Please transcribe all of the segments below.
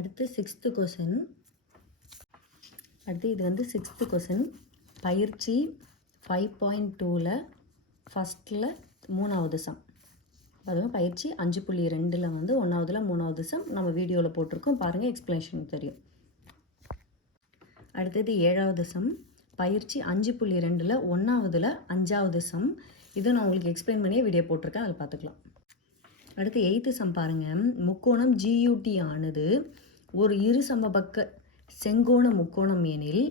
அடுத்து 6th question. இது வந்து 6th கொஸ்டின். பயிற்சி 5.2ல் ஃபஸ்ட்டில் 3வது சம். அதுவும் பயிற்சி 5.2ல் வந்து 1வதுல 3வது சம் நம்ம வீடியோவில் போட்டிருக்கோம். பாருங்கள், எக்ஸ்ப்ளனேஷன் தெரியும். அடுத்தது 7வது சம். பயிற்சி 5.2ல் 1வதுல 5வது சம். இதை நான் உங்களுக்கு எக்ஸ்பிளைன் பண்ணியே வீடியோ போட்டிருக்கேன், அதில் பார்த்துக்கலாம். அடுத்து 8th சம் பாருங்கள். முக்கோணம் GUT ஆனது ஒரு இரு சமபக்க செங்கோண முக்கோணம் எனில்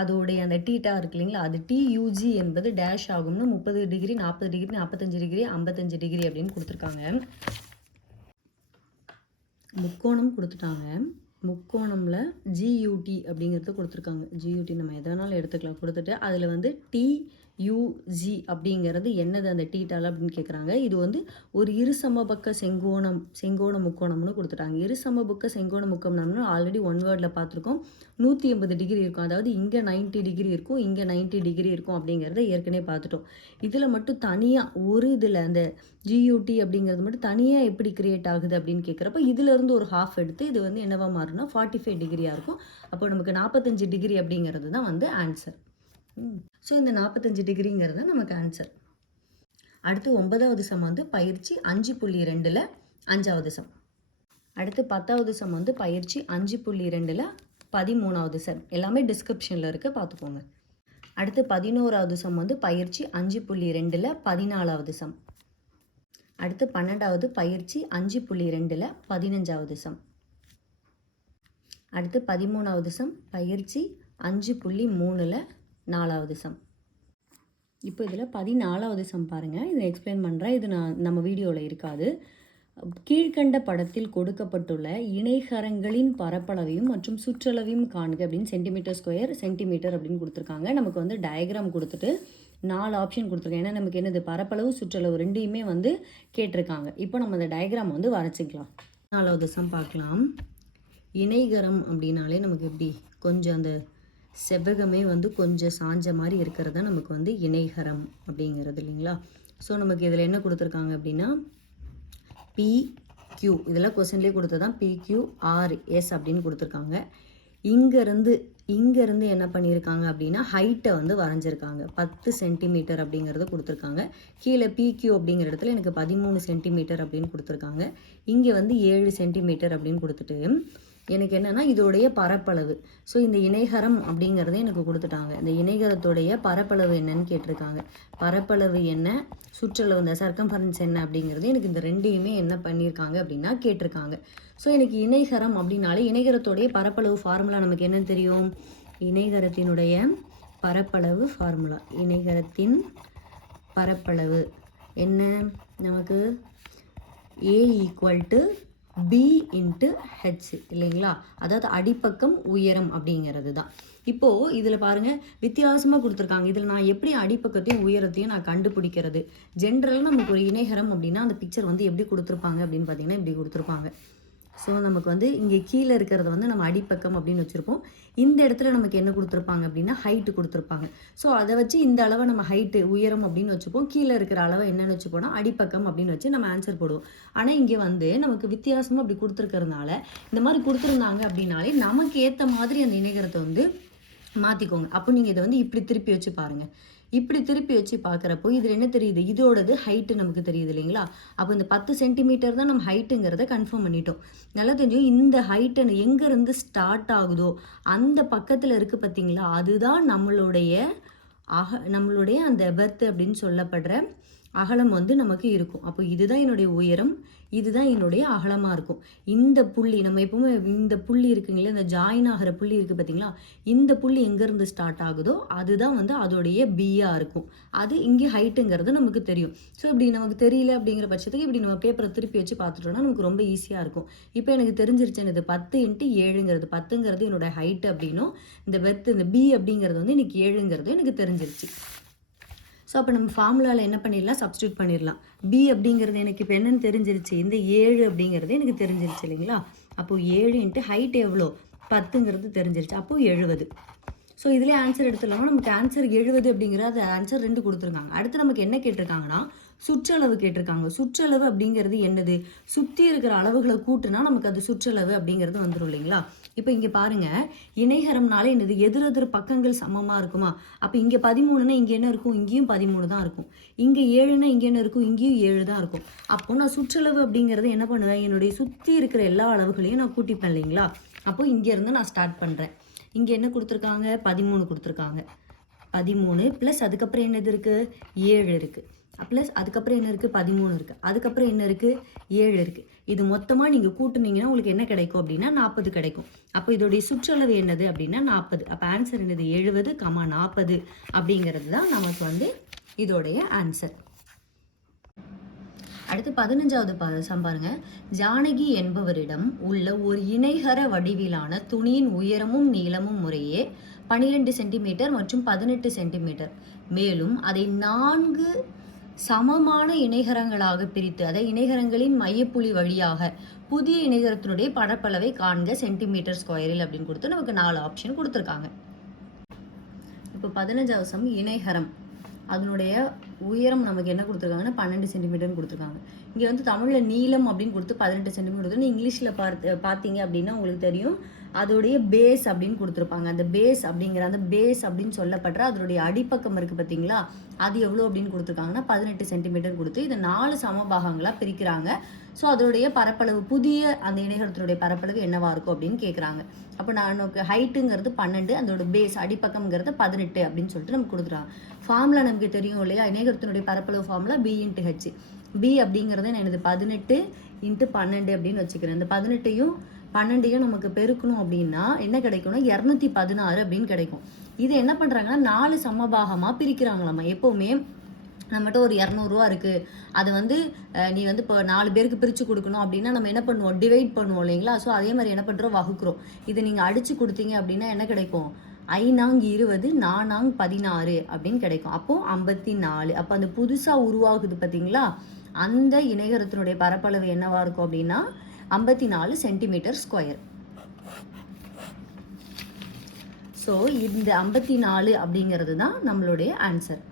அதோடைய அந்த டீட்டா இருக்கு இல்லைங்களா, அது TUG என்பது டேஷ் ஆகும்னு 30 டிகிரி 40 டிகிரி 45 டிகிரி 55 டிகிரி அப்படின்னு கொடுத்துருக்காங்க. முக்கோணம் கொடுத்துட்டாங்க. முக்கோணம்ல GUT அப்படிங்கிறது கொடுத்துருக்காங்க. GUT நம்ம எதனாலும் எடுத்துக்கலாம். கொடுத்துட்டு அதில் வந்து TUG அப்படிங்கிறது என்னது அந்த டீட்டால் அப்படின்னு கேட்குறாங்க. இது வந்து ஒரு இரு சமபக்க செங்கோண முக்கோணம்னு கொடுத்துட்டாங்க. இரு சமபக்க செங்கோண முக்கோணம்னு ஆல்ரெடி ஒன் வேர்டில் பார்த்துருக்கோம். 180 டிகிரி இருக்கும். அதாவது இங்கே 90 டிகிரி இருக்கும், இங்கே 90 டிகிரி இருக்கும் அப்படிங்கிறத ஏற்கனவே பார்த்துட்டோம். இதில் மட்டும் தனியாக ஒரு இதில் அந்த GUT அப்படிங்கிறது மட்டும் தனியாக எப்படி கிரியேட் ஆகுது அப்படின்னு கேட்குறப்ப இதிலேருந்து ஒரு ஹாஃப் எடுத்து இது வந்து என்னவா மாறும்னா 45 டிகிரியாக இருக்கும். அப்போ நமக்கு 45 டிகிரி அப்படிங்கிறது தான் வந்து ஆன்சர். ஸோ இந்த 45 டிகிரிங்கிறது நமக்கு ஆன்சர். அடுத்து 9வது சம் வந்து பயிற்சி 5.2ல் 5வது சம். அடுத்து 10வது சம் வந்து பயிற்சி 5.2ல் 13வது சம். எல்லாமே டிஸ்கிரிப்ஷனில் இருக்குது, பார்த்துக்கோங்க. அடுத்து 11வது சம் வந்து பயிற்சி 5.2ல் 14வது சம். அடுத்து 12வது பயிற்சி 5.2ல் 15வது சம். அடுத்து 13வது சம் பயிற்சி 5.3ல் 4வது சம். இப்போ இதில் 14வது சம் பாருங்கள். இதை எக்ஸ்பிளைன் பண்ணுறேன். இது நம்ம வீடியோவில் இருக்காது. கீழ்கண்ட படத்தில் கொடுக்கப்பட்டுள்ள இணைகரங்களின் பரப்பளவையும் மற்றும் சுற்றளவையும் காண்க அப்படின்னு சென்டிமீட்டர் அப்படின்னு கொடுத்துருக்காங்க. நமக்கு வந்து டயக்ராம் கொடுத்துட்டு 4 ஆப்ஷன் கொடுத்துருக்காங்க. ஏன்னா நமக்கு என்னது பரப்பளவு சுற்றளவு ரெண்டையுமே வந்து கேட்டிருக்காங்க. இப்போ நம்ம அந்த டயக்ராம் வந்து வரைச்சிக்கலாம். 4வது சம் பார்க்கலாம். இணைகரம் அப்படின்னாலே நமக்கு எப்படி கொஞ்சம் அந்த செவ்வகமே வந்து கொஞ்சம் சாஞ்ச மாதிரி இருக்கிறது தான் நமக்கு வந்து இணைகரம் அப்படிங்கிறது இல்லைங்களா. ஸோ நமக்கு இதில் என்ன கொடுத்துருக்காங்க அப்படின்னா PQ, இதெல்லாம் கொஸ்டின்லேயே கொடுத்ததான் PQRS அப்படின்னு கொடுத்துருக்காங்க. இங்கேருந்து என்ன பண்ணியிருக்காங்க அப்படின்னா ஹைட்டை வந்து வரைஞ்சிருக்காங்க. 10 சென்டிமீட்டர் அப்படிங்கிறது கொடுத்துருக்காங்க. கீழே PQ அப்படிங்கிற இடத்துல எனக்கு 13 சென்டிமீட்டர் அப்படின்னு கொடுத்துருக்காங்க. இங்கே வந்து 7 சென்டிமீட்டர் அப்படின்னு கொடுத்துட்டு எனக்கு என்னென்னா இதோடைய பரப்பளவு. ஸோ இந்த இணைகரம் அப்படிங்கிறத எனக்கு கொடுத்துட்டாங்க. இந்த இணைகரத்துடைய பரப்பளவு என்னன்னு கேட்டிருக்காங்க. பரப்பளவு என்ன, சுற்றளவு இந்த சர்க்கம்ஃபரன்ஸ் என்ன அப்படிங்கிறது எனக்கு இந்த ரெண்டையுமே என்ன பண்ணியிருக்காங்க அப்படின்னா கேட்டிருக்காங்க. ஸோ எனக்கு இணைகரம் அப்படின்னாலே இணைகரத்துடைய பரப்பளவு ஃபார்முலா நமக்கு என்னன்னு தெரியும். இணைகரத்தினுடைய பரப்பளவு ஃபார்முலா. இணைகரத்தின் பரப்பளவு என்ன நமக்கு A = B × H இல்லைங்களா. அதாவது அடிப்பக்கம் உயரம் அப்படிங்கிறது தான். இப்போது இதில் பாருங்கள் வித்தியாசமாக கொடுத்துருக்காங்க. இதில் நான் எப்படி அடிப்பக்கத்தையும் உயரத்தையும் நான் கண்டுபிடிக்கிறது. ஜென்ரலாக நமக்கு ஒரு இணைகரம் அப்படின்னா அந்த பிக்சர் வந்து எப்படி கொடுத்துருப்பாங்க அப்படின்னு பார்த்தீங்கன்னா இப்படி கொடுத்துருப்பாங்க. ஸோ நமக்கு வந்து இங்கே கீழே இருக்கிறத வந்து நம்ம அடிப்பக்கம் அப்படின்னு வச்சுருப்போம். இந்த இடத்துல நமக்கு என்ன கொடுத்துருப்பாங்க அப்படின்னா ஹைட்டு கொடுத்துருப்பாங்க. ஸோ அதை வச்சு இந்த அளவை நம்ம ஹைட்டு உயரம் அப்படின்னு வச்சுப்போம். கீழே இருக்கிற அளவை என்னென்னு வச்சுப்போனா அடிப்பக்கம் அப்படின்னு வச்சு நம்ம ஆன்சர் போடுவோம். ஆனால் இங்கே வந்து நமக்கு வித்தியாசமாக அப்படி கொடுத்துருக்கறதுனால இந்த மாதிரி கொடுத்துருந்தாங்க அப்படின்னாலே நமக்கு ஏற்ற மாதிரி அந்த இணைகரத்தை வந்து மாற்றிக்கோங்க. அப்போ நீங்கள் இதை வந்து இப்படி திருப்பி வச்சு பாருங்கள். இப்படி திருப்பி வச்சு பார்க்குறப்போ இதில் என்ன தெரியுது, இதோடது ஹைட்டு நமக்கு தெரியுது இல்லைங்களா. அப்போ இந்த 10 சென்டிமீட்டர் தான் நம்ம ஹைட்டுங்கிறத கன்ஃபார்ம் பண்ணிட்டோம். நல்லா தெரியும். இந்த ஹைட்டு எங்கேருந்து ஸ்டார்ட் ஆகுதோ அந்த பக்கத்தில் இருக்குது பார்த்தீங்களா, அதுதான் நம்மளுடைய அந்த பெர்த் அப்படின்னு சொல்லப்படுற அகலம் வந்து நமக்கு இருக்கும். அப்போ இதுதான் என்னுடைய உயரம், இதுதான் என்னுடைய அகலமாக இருக்கும். இந்த புள்ளி நம்ம எப்பவுமே இந்த புள்ளி இருக்குங்களா, இந்த ஜாயின் ஆகிற புள்ளி இருக்குது பார்த்தீங்களா, இந்த புள்ளி எங்கேருந்து ஸ்டார்ட் ஆகுதோ அதுதான் வந்து அதோடைய பியாக இருக்கும். அது இங்கே ஹைட்டுங்கிறது நமக்கு தெரியும். ஸோ இப்படி நமக்கு தெரியல அப்படிங்கிற பட்சத்துக்கு இப்படி நம்ம பேப்பரை திருப்பி வச்சு பார்த்துட்டோம்னா நமக்கு ரொம்ப ஈஸியாக இருக்கும். இப்போ எனக்கு தெரிஞ்சிருச்சு இது 10 × 7ங்கிறது 10ங்கிறது என்னோட ஹைட்டு அப்படின்னும் இந்த பெர்த் இந்த B அப்படிங்கிறது வந்து எனக்கு 7ங்கிறது எனக்கு தெரிஞ்சிருச்சு. ஸோ அப்போ நம்ம ஃபார்முலாவில் என்ன பண்ணிடலாம், சப்ஸ்டியூட் பண்ணிடலாம். B அப்படிங்கிறது எனக்கு இப்போ என்னென்னு தெரிஞ்சிருச்சு, இந்த 7 அப்படிங்கிறது எனக்கு தெரிஞ்சிருச்சு இல்லைங்களா. அப்போது 7 × ஹைட் எவ்வளோ 10ங்கிறது தெரிஞ்சிருச்சு. அப்போது 70. ஸோ இதிலே ஆன்சர் எடுத்துடலாமா. நமக்கு ஆன்சர் 70 அப்படிங்கிற அது ஆன்சர் 2 கொடுத்துருக்காங்க. அடுத்து நமக்கு என்ன கேட்டிருக்காங்கன்னா சுற்றளவு கேட்டிருக்காங்க. சுற்றளவு அப்படிங்கிறது என்னது? சுற்றி இருக்கிற அளவுகளை கூட்டுனா நமக்கு அது சுற்றளவு அப்படிங்கிறது வந்துடும் இல்லைங்களா? இப்போ இங்கே பாருங்க, இணைகரம்னாலே என்னது? எதிரெதிர் பக்கங்கள் சமமாக இருக்குமா? அப்போ இங்கே 13னா இங்கே என்ன இருக்கும்? இங்கேயும் 13 தான் இருக்கும். இங்கே 7னா இங்கே என்ன இருக்கும்? இங்கேயும் 7 தான் இருக்கும். அப்போ நான் சுற்றளவு அப்படிங்கிறது என்ன பண்ணுவேன்? என்னுடைய சுற்றி இருக்கிற எல்லா அளவுகளையும் நான் கூட்டிப்பேன் இல்லைங்களா? அப்போ இங்கேருந்து நான் ஸ்டார்ட் பண்ணுறேன். இங்கே என்ன கொடுத்துருக்காங்க? 13 கொடுத்துருக்காங்க. 13 ப்ளஸ் அதுக்கப்புறம் என்னது இருக்குது? 7 இருக்குது. ப்ளஸ் அதுக்கப்புறம் என்ன இருக்குது? 13 இருக்குது. அதுக்கப்புறம் என்ன இருக்குது? 7 இருக்குது. இது மொத்தமாக நீங்கள் கூட்டுனீங்கன்னா உங்களுக்கு என்ன கிடைக்கும் அப்படின்னா 40 கிடைக்கும். அப்போ இதோடைய சுற்றளவு என்னது அப்படின்னா 40. அப்போ ஆன்சர் என்னது? 70, 40 அப்படிங்கிறது தான் நமக்கு வந்து இதோடைய ஆன்சர். அடுத்து 15வது பாருங்க. ஜானகி என்பவரிடம் உள்ள ஒரு இணைகர வடிவிலான துணியின் உயரமும் நீளமும் முறையே 12 சென்டிமீட்டர் மற்றும் 18 சென்டிமீட்டர். மேலும் அதை 4 சமமான இணைகரங்களாக பிரித்து, அதை இணைகரங்களின் மையப்புள்ளி வழியாக புதிய இணைகரத்தினுடைய பரப்பளவை காண்க சென்டிமீட்டர் ஸ்கொயரில் அப்படின்னு கொடுத்து நமக்கு 4 ஆப்ஷன் கொடுத்துருக்காங்க. இப்போ 15வது சம் இணைகரம். அதனுடைய உயரம் நமக்கு என்ன கொடுத்துருக்காங்கன்னா 12 சென்டிமீட்டர்னு கொடுத்துருக்காங்க. இங்கே வந்து தமிழில் நீளம் அப்படின்னு கொடுத்து 18 சென்டிமீட்டர். இங்கிலீஷில் பார்த்தீங்க அப்படின்னா உங்களுக்கு தெரியும், அதோடைய பேஸ் அப்படின்னு கொடுத்துருப்பாங்க. அந்த பேஸ் அப்படின்னு சொல்லப்படுற அதனுடைய அடிப்பக்கம் இருக்குது பார்த்தீங்களா, அது எவ்வளோ அப்படின்னு கொடுத்துருக்காங்கன்னா 18 சென்டிமீட்டர் கொடுத்து இதை 4 சமபாகங்களாக பிரிக்கிறாங்க. ஸோ அதோடைய பரப்பளவு, புதிய அந்த இணைகரத்தினுடைய பரப்பளவு என்னவா இருக்கும் அப்படின்னு கேட்குறாங்க. அப்போ நமக்கு ஹைட்டுங்கிறது 12, அதோட பேஸ் அடிப்பக்கம்ங்கிறது 18 அப்படின்னு சொல்லிட்டு நமக்கு கொடுக்குறாங்க. ஃபார்முலா நமக்கு தெரியும் இல்லையா? இணைகரத்தினுடைய பரப்பளவு ஃபார்முலா B/H. B அப்படிங்கிறது என்னது? 18 × 12 அப்படின்னு வச்சுக்கிறேன். இந்த 18யும் 12யும் நமக்கு பெருக்கணும் அப்படின்னா என்ன கிடைக்கும்னா 216 அப்படின்னு கிடைக்கும். இது என்ன பண்ணுறாங்கன்னா 4 சமபாகமாக பிரிக்கிறாங்களாம்மா. எப்போவுமே நம்மகிட்ட ஒரு 200 ரூபா இருக்குது, அது வந்து நீ வந்து இப்போ 4 பேருக்கு பிரித்து கொடுக்கணும் அப்படின்னா நம்ம என்ன பண்ணுவோம்? டிவைட் பண்ணுவோம் இல்லைங்களா? ஸோ அதே மாதிரி என்ன பண்ணுறோம்? வகுக்கிறோம். இதை நீங்கள் அடித்து கொடுத்தீங்க அப்படின்னா என்ன கிடைக்கும்? 5×20 4×16 அப்படின்னு கிடைக்கும். அப்போது 54. அப்போ அந்த புதுசாக உருவாகுது பார்த்தீங்களா, அந்த இணைகரத்தினுடைய பரப்பளவு என்னவா இருக்கும் அப்படின்னா 54 சென்டிமீட்டர் ஸ்கொயர். ஸோ இந்த 54 அப்படிங்கிறது தான் நம்மளுடைய ஆன்சர்.